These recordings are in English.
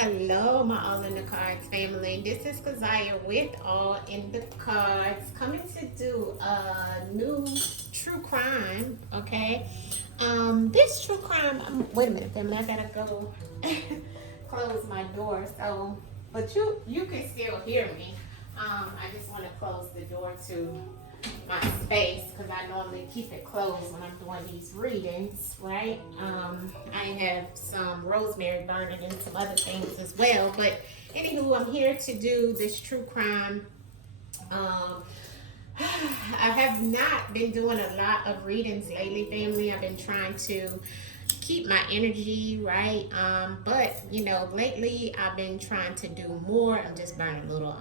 Hello, my All in the Cards family. This is Kazaya with All in the Cards, coming to do a new true crime. Okay, this true crime. Wait a minute, family. I gotta go close my door. So, but you can still hear me. I just want to close the door to my space because I normally keep it closed when I'm doing these readings, right? I have some rosemary burning and some other things as well. But anywho, I'm here to do this true crime. I have not been doing a lot of readings lately, family. I've been trying to keep my energy right. But you know, lately I've been trying to do more. I'm just burning a little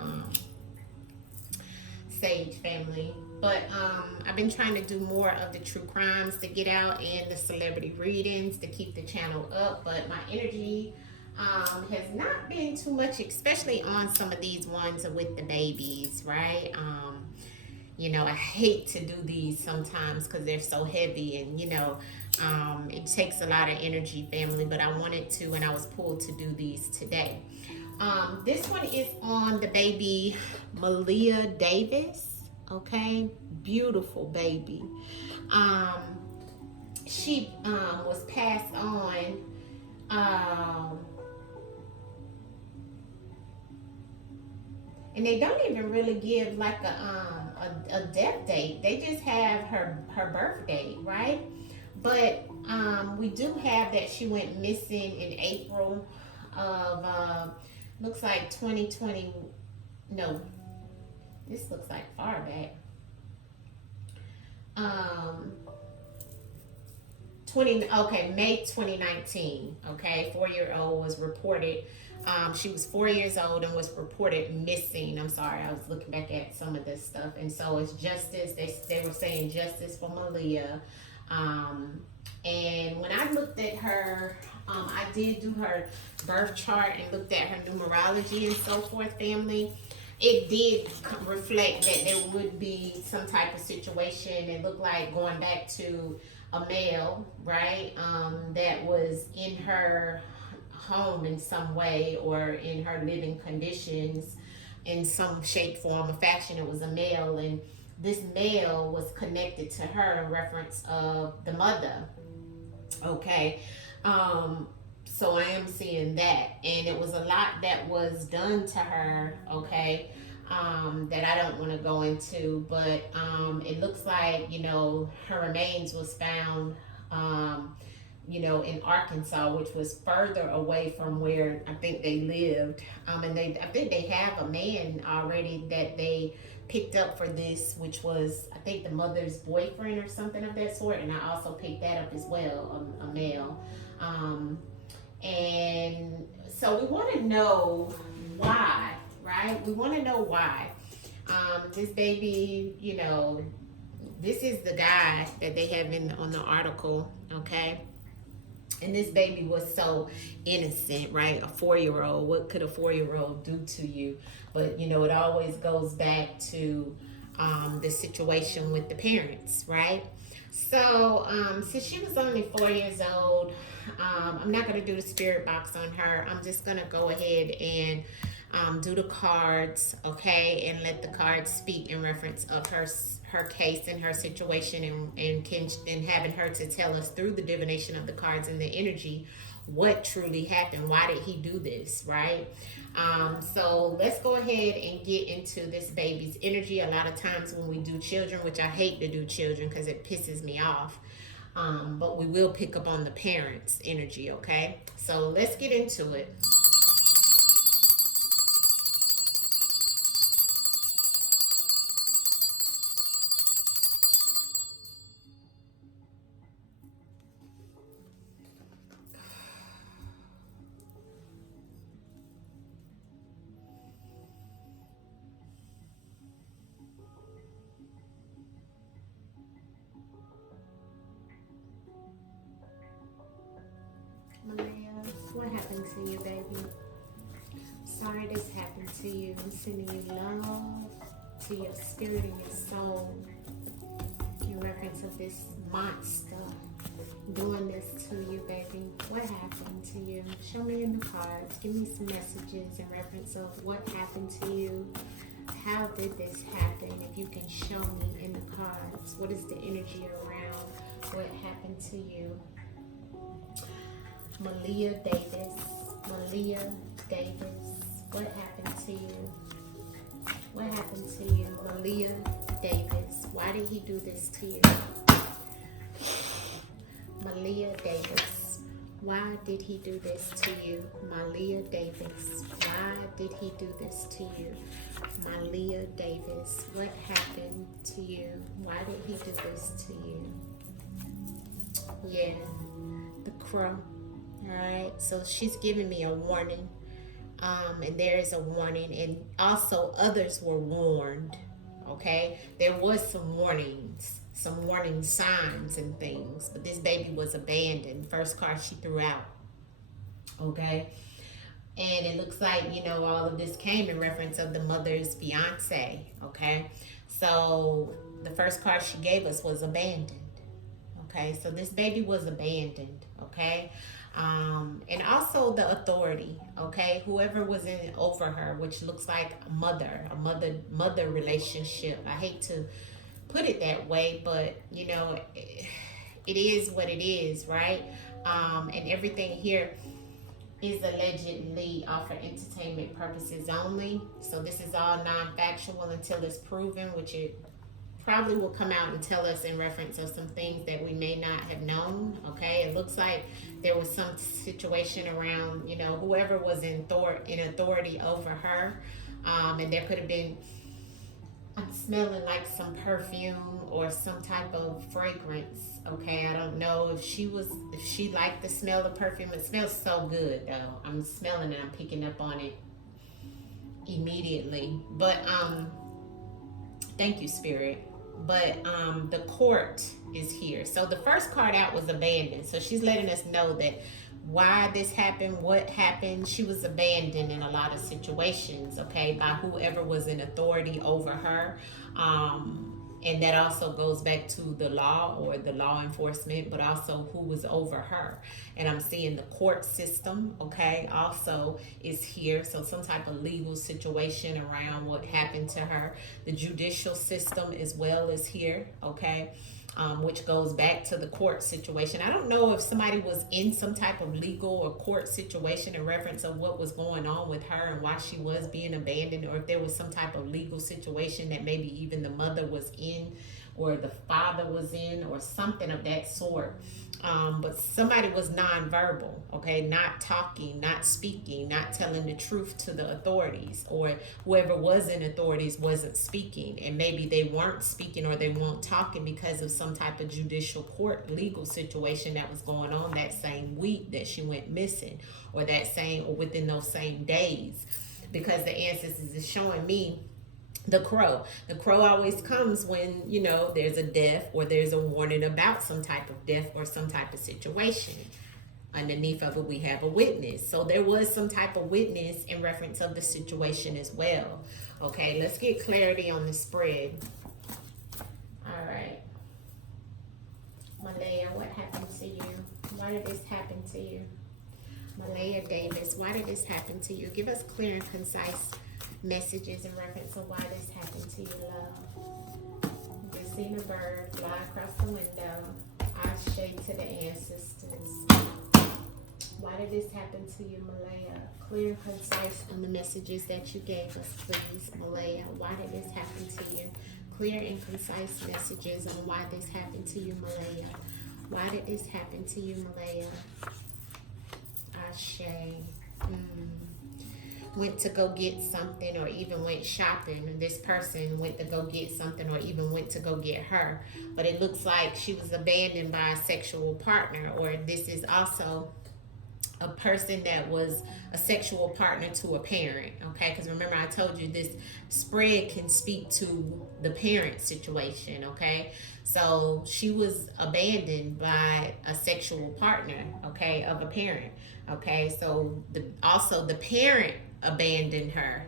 sage, family. But I've been trying to do more of the true crimes to get out and the celebrity readings to keep the channel up. But my energy has not been too much, especially on some of these ones with the babies, right? You know, I hate to do these sometimes because they're so heavy and, you know, it takes a lot of energy, family. But I wanted to, and I was pulled to do these today. This one is on the baby Maleah Davis. Okay, beautiful baby. She was passed on and they don't even really give like a death date. They just have her birth date, right? But we do have that she went missing in April of looks like 2020. No, this looks like far back. May 2019. Okay, 4-year-old was reported. She was 4 years old and was reported missing. I'm sorry, I was looking back at some of this stuff, and so it's justice. They were saying justice for Maleah. And when I looked at her, I did do her birth chart and looked at her numerology and so forth, family. It did reflect that there would be some type of situation. It looked like going back to a male, right? That was in her home in some way or in her living conditions in some shape, form, or fashion. It was a male, and this male was connected to her in reference of the mother. Okay. So I am seeing that, and it was a lot that was done to her, okay, that I don't want to go into, but it looks like, you know, her remains was found, you know, in Arkansas, which was further away from where I think they lived, and I think they have a man already that they picked up for this, which was, I think, the mother's boyfriend or something of that sort, and I also picked that up as well, a male. And so we want to know why, right? We want to know why. This baby, you know, this is the guy that they have on the article, okay? And this baby was so innocent, right? A 4-year-old. What could a 4-year-old do to you? But, you know, it always goes back to the situation with the parents, right? So, since she was only 4 years old, I'm not going to do the spirit box on her. I'm just going to go ahead and do the cards, okay? And let the cards speak in reference of her case and her situation, and having her to tell us through the divination of the cards and the energy what truly happened. Why did he do this, right? So let's go ahead and get into this baby's energy. A lot of times when we do children, which I hate to do children because it pisses me off, but we will pick up on the parents' energy, okay? So let's get into it. Maleah, what happened to you, baby? Sorry this happened to you. I'm sending you love to your spirit and your soul in reference of this monster doing this to you, baby? What happened to you? Show me in the cards. Give me some messages in reference of what happened to you. How did this happen? If you can show me in the cards, what is the energy around what happened to you? Maleah Davis. Maleah Davis. What happened to you? What happened to you? Maleah Davis. Why did he do this to you? Maleah Davis. Why did he do this to you? Maleah Davis. Why did he do this to you? Maleah Davis. What happened to you? Why did he do this to you? Yeah. The Crow. Alright. So she's giving me a warning. And there is a warning. And also others were warned. Okay. There was some warnings. Some warning signs and things, but this baby was abandoned. First card she threw out. Okay, and it looks like, you know, all of this came in reference of the mother's fiance. Okay, so the first card she gave us was abandoned. Okay, so this baby was abandoned. Okay, and also the authority. Okay, whoever was in over her, which looks like a mother relationship. I hate to put it that way, but you know, it is what it is, right? And everything here is allegedly for entertainment purposes only. So this is all non-factual until it's proven, which it probably will come out and tell us in reference of some things that we may not have known. Okay, it looks like there was some situation around, you know, whoever was in authority over her, and there could have been, I'm smelling like some perfume or some type of fragrance. Okay, I don't know if she liked the smell of perfume. It smells so good though. I'm smelling it, I'm picking up on it immediately. But thank you, Spirit. But the court is here. So the first card out was abandoned. So she's letting us know that why this happened, what happened. She was abandoned in a lot of situations, okay, by whoever was in authority over her. And that also goes back to the law or the law enforcement, but also who was over her. And I'm seeing the court system, okay, also is here. So some type of legal situation around what happened to her. The judicial system as well is here, okay. Which goes back to the court situation. I don't know if somebody was in some type of legal or court situation in reference of what was going on with her and why she was being abandoned, or if there was some type of legal situation that maybe even the mother was in or the father was in or something of that sort. But somebody was nonverbal, okay, not talking, not speaking, not telling the truth to the authorities, or whoever was in authorities wasn't speaking, and maybe they weren't speaking or they weren't talking because of some type of judicial court legal situation that was going on that same week that she went missing, or that same, or within those same days, because the ancestors is showing me the crow. The crow always comes when, you know, there's a death or there's a warning about some type of death or some type of situation. Underneath of it, we have a witness. So there was some type of witness in reference of the situation as well. Okay, let's get clarity on the spread. All right. Maleah, what happened to you? Why did this happen to you? Maleah Davis, why did this happen to you? Give us clear and concise messages in reference to why this happened to you, love. Just seen a bird fly across the window. I shade to the ancestors. Why did this happen to you, Maleah? Clear and concise on the messages that you gave us, please, Maleah. Why did this happen to you? Clear and concise messages on why this happened to you, Maleah. Why did this happen to you, Maleah? Ashe. Went to go get something or even went shopping. This person went to go get something or even went to go get her. But it looks like she was abandoned by a sexual partner, or this is also a person that was a sexual partner to a parent, okay? Because remember, I told you this spread can speak to the parent situation, okay? So she was abandoned by a sexual partner, okay, of a parent, okay? So also the parent abandoned her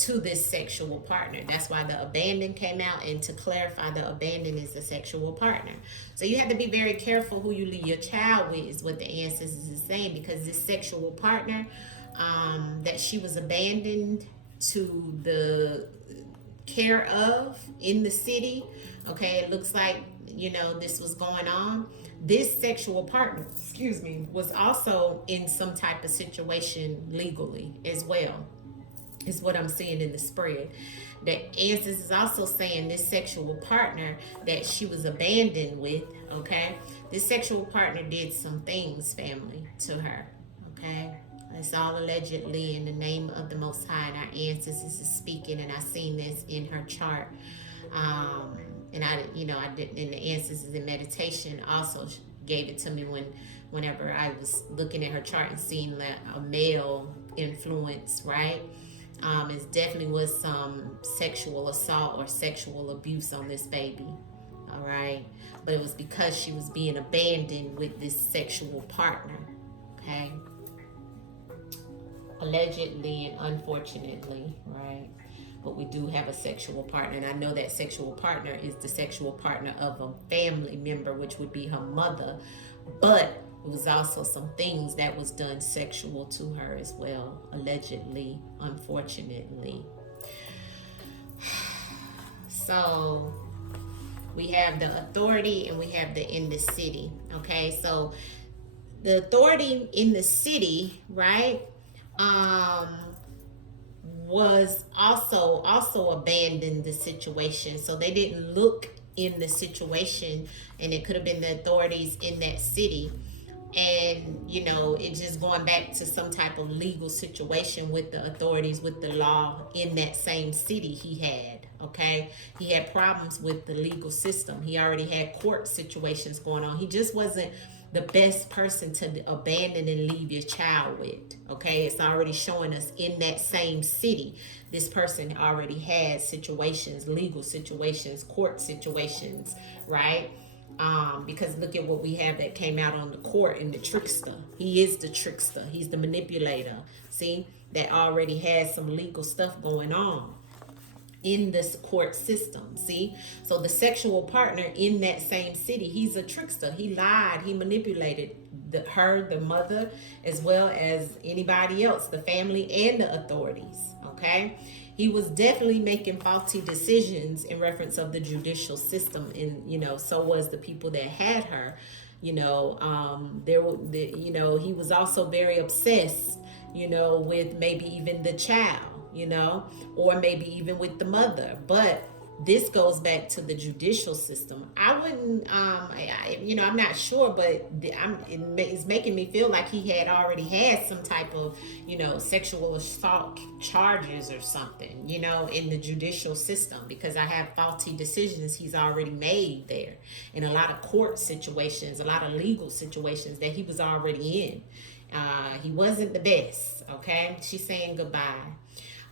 to this sexual partner. That's why the abandon came out, and to clarify, the abandon is a sexual partner. So you have to be very careful who you leave your child with, is what the ancestors is saying, because this sexual partner that she was abandoned to the care of in the city, okay, it looks like, this was going on. This sexual partner, was also in some type of situation legally as well, is what I'm seeing in the spread. The answers is also saying this sexual partner that she was abandoned with, okay, this sexual partner did some things, family, to her, okay. It's all allegedly in the name of the Most High, and our ancestors is speaking, and I seen this in her chart. And I did, and the ancestors in meditation also gave it to me whenever I was looking at her chart and seeing that a male influence, right? It definitely was some sexual assault or sexual abuse on this baby, all right? But it was because she was being abandoned with this sexual partner, okay? Allegedly and unfortunately, right? But we do have a sexual partner, and I know that sexual partner is the sexual partner of a family member, which would be her mother, but it was also some things that was done sexual to her as well, allegedly, unfortunately. So we have the authority and we have the in the city, okay? So the authority in the city, right, was also abandoned the situation. So they didn't look in the situation, and it could have been the authorities in that city. And it's just going back to some type of legal situation with the authorities, with the law in that same city he had, okay? He had problems with the legal system. He already had court situations going on. He just wasn't the best person to abandon and leave your child with, okay? It's already showing us in that same city, this person already had situations, legal situations, court situations, right? Because look at what we have that came out on the court in the trickster. He is the trickster. He's the manipulator. See, that already has some legal stuff going on in this court system. See, so the sexual partner in that same city, he's a trickster. He lied. He manipulated the mother, as well as anybody else, the family and the authorities. Okay. He was definitely making faulty decisions in reference of the judicial system, and so was the people that had her. He was also very obsessed, with maybe even the child, or maybe even with the mother. But this goes back to the judicial system. I wouldn't, I'm not sure, but it's making me feel like he had already had some type of, sexual assault charges or something, in the judicial system, because I have faulty decisions he's already made there, in a lot of court situations, a lot of legal situations that he was already in. He wasn't the best, okay? She's saying goodbye.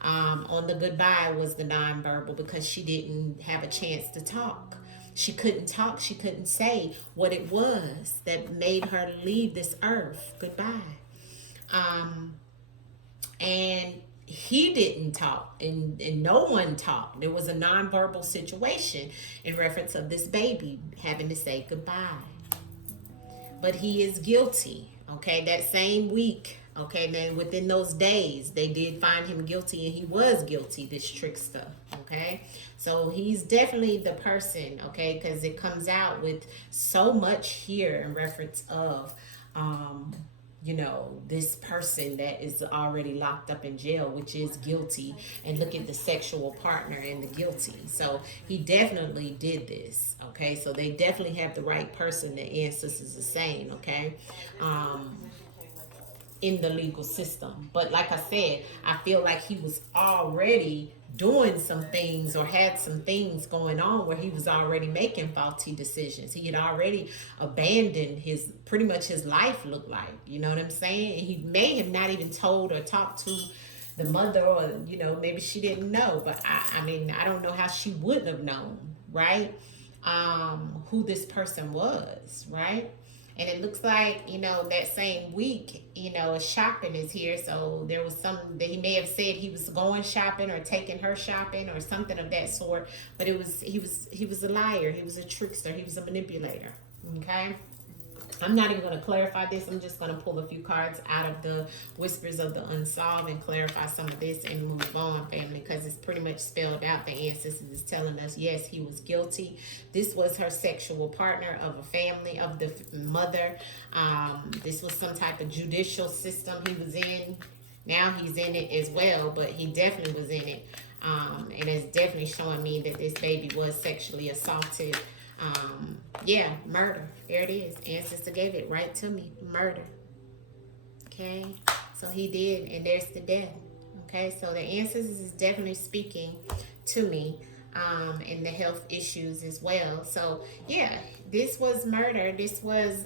On the goodbye was the nonverbal, because she didn't have a chance to talk. She couldn't talk. She couldn't say what it was that made her leave this earth. Goodbye. And he didn't talk, and no one talked. There was a nonverbal situation in reference of this baby having to say goodbye. But he is guilty. Okay, that same week, okay, then within those days, they did find him guilty, and he was guilty, this trickster, okay? So he's definitely the person, okay, because it comes out with so much here in reference of, this person that is already locked up in jail, which is guilty, and look at the sexual partner and the guilty. So he definitely did this, okay? So they definitely have the right person, the ancestors are saying, okay? In the legal system. But like I said, I feel like he was already doing some things, or had some things going on where he was already making faulty decisions. He had already abandoned pretty much his life, looked like, you know what I'm saying? And he may have not even told or talked to the mother, or maybe she didn't know, but I don't know how she would have known, right? Who this person was, right? And it looks like, you know, that same week, you know, shopping is here. So there was something that he may have said he was going shopping or taking her shopping or something of that sort. But he was a liar. He was a trickster. He was a manipulator. Okay. I'm not even going to clarify this. I'm just going to pull a few cards out of the Whispers of the Unsolved and clarify some of this and move on, family, because it's pretty much spelled out. The ancestors is telling us, yes, he was guilty. This was her sexual partner of a family, of the mother. This was some type of judicial system he was in. Now he's in it as well, but he definitely was in it. And it's definitely showing me that this baby was sexually assaulted. Yeah, murder. There it is. Ancestor gave it right to me. Murder. Okay. So he did, and there's the death. Okay. So the ancestors is definitely speaking to me, and the health issues as well. So yeah, this was murder. This was,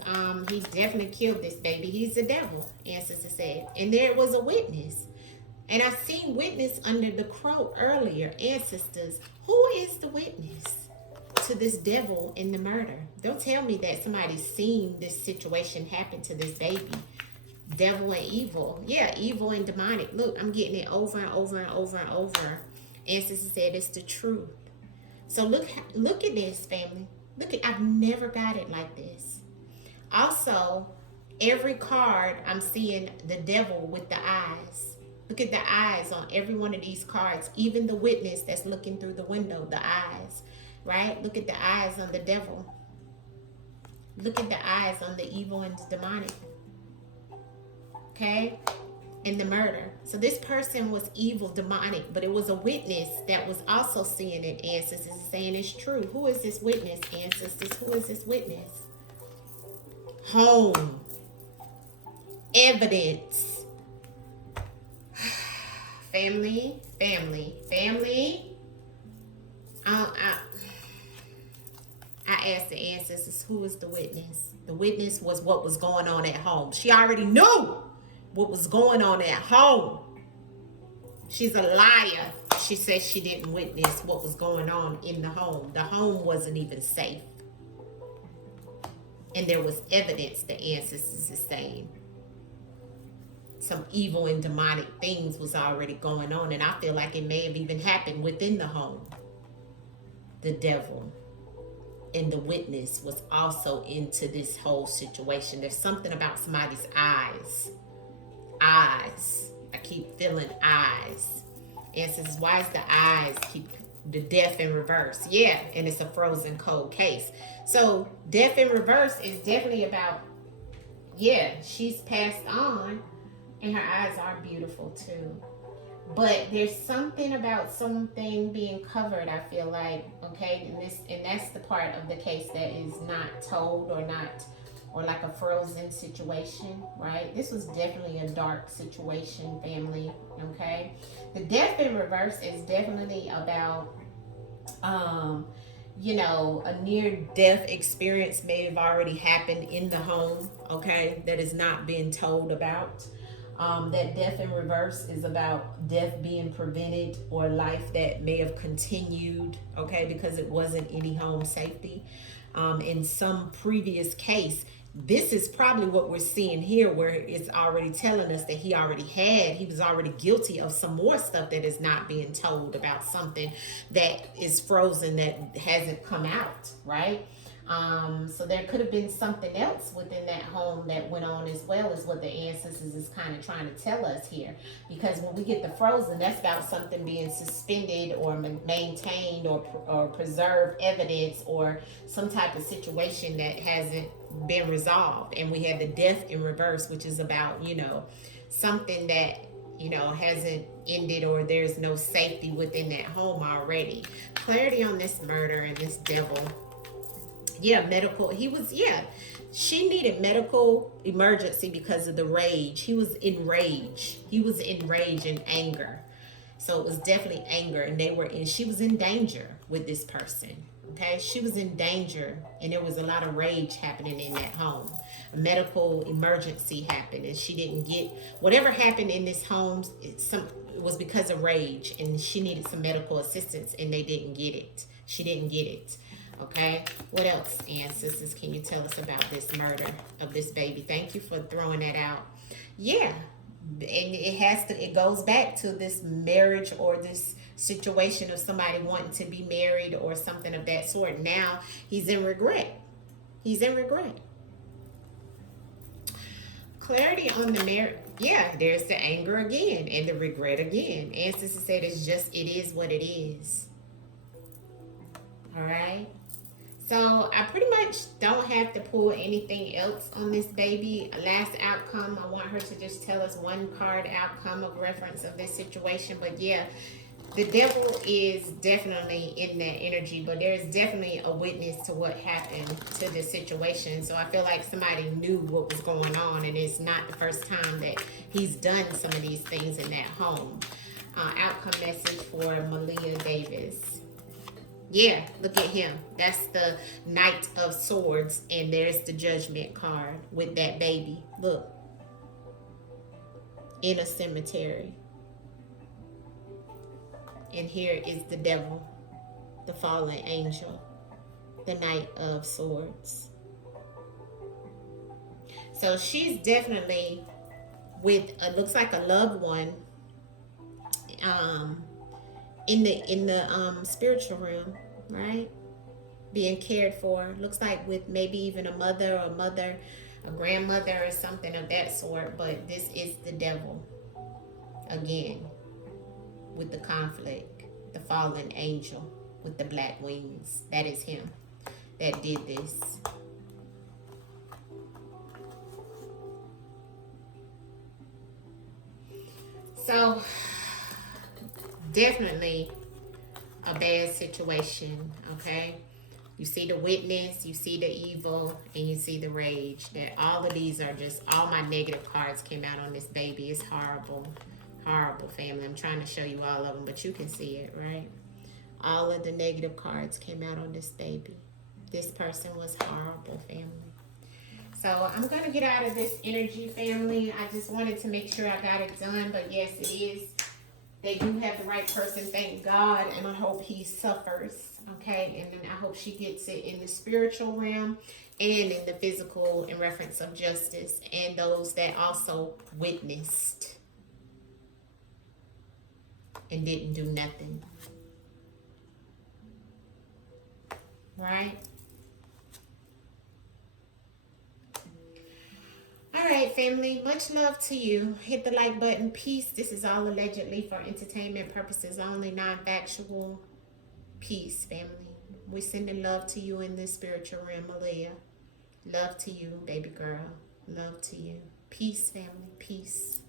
he definitely killed this baby. He's the devil, ancestor said. And there was a witness. And I seen witness under the crow earlier. Ancestors, who is the witness to this devil in the murder? Don't tell me that somebody's seen this situation happen to this baby. Devil and evil. Yeah, evil and demonic. Look, I'm getting it over and over and over and over. Ancestors said it's the truth. So look at this, family. I've never got it like this. Also, every card I'm seeing the devil with the eyes. Look at the eyes on every one of these cards. Even the witness that's looking through the window, the eyes. Right? Look at the eyes on the devil. Look at the eyes on the evil and the demonic. Okay? And the murder. So this person was evil, demonic, but it was a witness that was also seeing it. Ancestors saying it's true. Who is this witness, ancestors? Who is this witness? Home. Evidence. Family. I asked the ancestors, who is the witness? The witness was what was going on at home. She already knew what was going on at home. She's a liar. She says she didn't witness what was going on in the home. The home wasn't even safe. And there was evidence, the ancestors is saying. Some evil and demonic things was already going on. And I feel like it may have even happened within the home. The devil and the witness was also into this whole situation. There's something about somebody's eyes. Eyes. I keep feeling eyes. And says, why is the eyes keep the death in reverse? Yeah, and it's a frozen cold case. So death in reverse is definitely about, yeah, she's passed on and her eyes are beautiful too. But there's something about something being covered, I feel like, okay, and that's the part of the case that is not told or like a frozen situation, right? This was definitely a dark situation, family, okay? The death in reverse is definitely about, you know, a near-death experience may have already happened in the home, okay, that is not being told about. That death in reverse is about death being prevented or life that may have continued, okay, because it wasn't any home safety. In some previous case, this is probably what we're seeing here, where it's already telling us that he was already guilty of some more stuff that is not being told about something that is frozen, that hasn't come out, right? So there could have been something else within that home that went on as well, is what the ancestors is kind of trying to tell us here. Because when we get the frozen, that's about something being suspended or maintained or preserved evidence or some type of situation that hasn't been resolved. And we have the death in reverse, which is about, you know, something that, you know, hasn't ended or there's no safety within that home already. Clarity on this murder and this devil. Yeah, medical. She needed medical emergency because of the rage. He was enraged. He was enraged and anger. So it was definitely anger, and she was in danger with this person. Okay, she was in danger, and there was a lot of rage happening in that home. A medical emergency happened, and she didn't get whatever happened in this home. It was because of rage, and she needed some medical assistance, and they didn't get it. She didn't get it. Okay, what else, ancestors, can you tell us about this murder of this baby? Thank you for throwing that out. Yeah, and it goes back to this marriage or this situation of somebody wanting to be married or something of that sort. Now he's in regret. He's in regret. Clarity on the marriage. Yeah, there's the anger again and the regret again. Ancestors said it is what it is. All right. So I pretty much don't have to pull anything else on this baby. Last outcome, I want her to just tell us one card outcome of reference of this situation. But yeah, the devil is definitely in that energy, but there's definitely a witness to what happened to this situation. So I feel like somebody knew what was going on, and it's not the first time that he's done some of these things in that home. Outcome message for Maleah Davis. Yeah, look at him. That's the Knight of Swords, and there's the Judgment card with that baby. Look. In a cemetery. And here is the devil, the fallen angel, the Knight of Swords. So she's definitely with, looks like a loved one, in the spiritual realm, right? Being cared for. Looks like with maybe even a mother, a grandmother, or something of that sort. But this is the devil again, with the conflict, the fallen angel with the black wings. That is him that did this. So definitely a bad situation, okay? You see the witness, you see the evil, and you see the rage. That all of these are just, all my negative cards came out on this baby. It's horrible. Horrible, family. I'm trying to show you all of them, but you can see it, right? All of the negative cards came out on this baby. This person was horrible, family. So I'm going to get out of this energy, family. I just wanted to make sure I got it done, but yes, it is. They do have the right person, thank God, and I hope he suffers, okay? And then I hope she gets it in the spiritual realm and in the physical in reference of justice, and those that also witnessed and didn't do nothing. Right? All right, family. Much love to you. Hit the like button. Peace. This is all allegedly for entertainment purposes only, non-factual. Peace, family. We sending love to you in this spiritual realm, Maleah. Love to you, baby girl. Love to you. Peace, family. Peace.